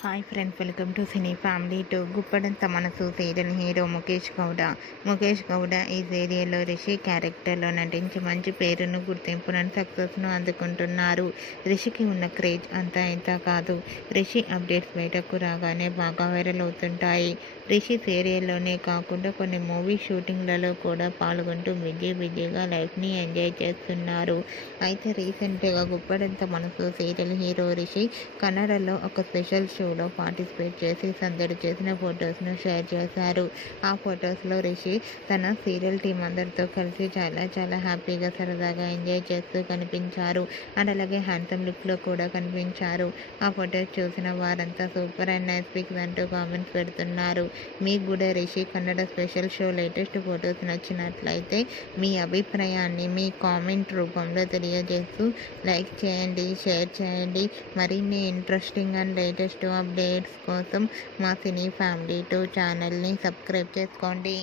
Hi friends, welcome to cine family to Guppedantha Manasu serial hero Mukesh Gowda. Mukesh Gowda ఈ సీరియల్లో రిషి క్యారెక్టర్లో నటించి మంచి పేరును, గుర్తింపును, సక్సెస్ను అందుకుంటున్నారు. రిషికి ఉన్న క్రేజ్ అంతా ఇంత కాదు. రిషి అప్డేట్స్ బయటకు రాగానే బాగా వైరల్ అవుతుంటాయి. రిషి సీరియల్లోనే కాకుండా కొన్ని మూవీ షూటింగ్లలో కూడా పాల్గొంటూ బిజీగా లైఫ్ని ఎంజాయ్ చేస్తున్నారు. అయితే రీసెంట్గా గుప్పడంత మనసు సీరియల్ హీరో రిషి కన్నడలో ఒక స్పెషల్ షోలో పార్టిసిపేట్ చేసి సందడి చేసిన ఫొటోస్ను షేర్ చేశారు. ఆ ఫొటోస్లో రిషి తన సీరియల్ టీం అందరితో కలిసి చాలా హ్యాపీగా సరదాగా ఎంజాయ్ చేస్తూ కనిపించారు. అండ్ అలాగే హ్యాండ్సమ్ లుక్లో కూడా కనిపించారు. ఆ ఫొటోస్ చూసిన వారంతా సూపర్ అండ్ నైస్ పిక్స్ అంటూ కామెంట్స్ పెడుతున్నారు. మీకు కూడా Rishi Kannada special show latest photos నచ్చినట్లయితే మీ అభిప్రాయాన్ని మీ కామెంట్ రూపంలో తెలియజేస్తూ లైక్ చేయండి, షేర్ చేయండి. మరిన్ని ఇంట్రెస్టింగ్ అండ్ లేటెస్ట్ అప్డేట్స్ కోసం మా సినీ ఫ్యామిలీ 2 ఛానల్ని సబ్స్క్రైబ్ చేసుకోండి.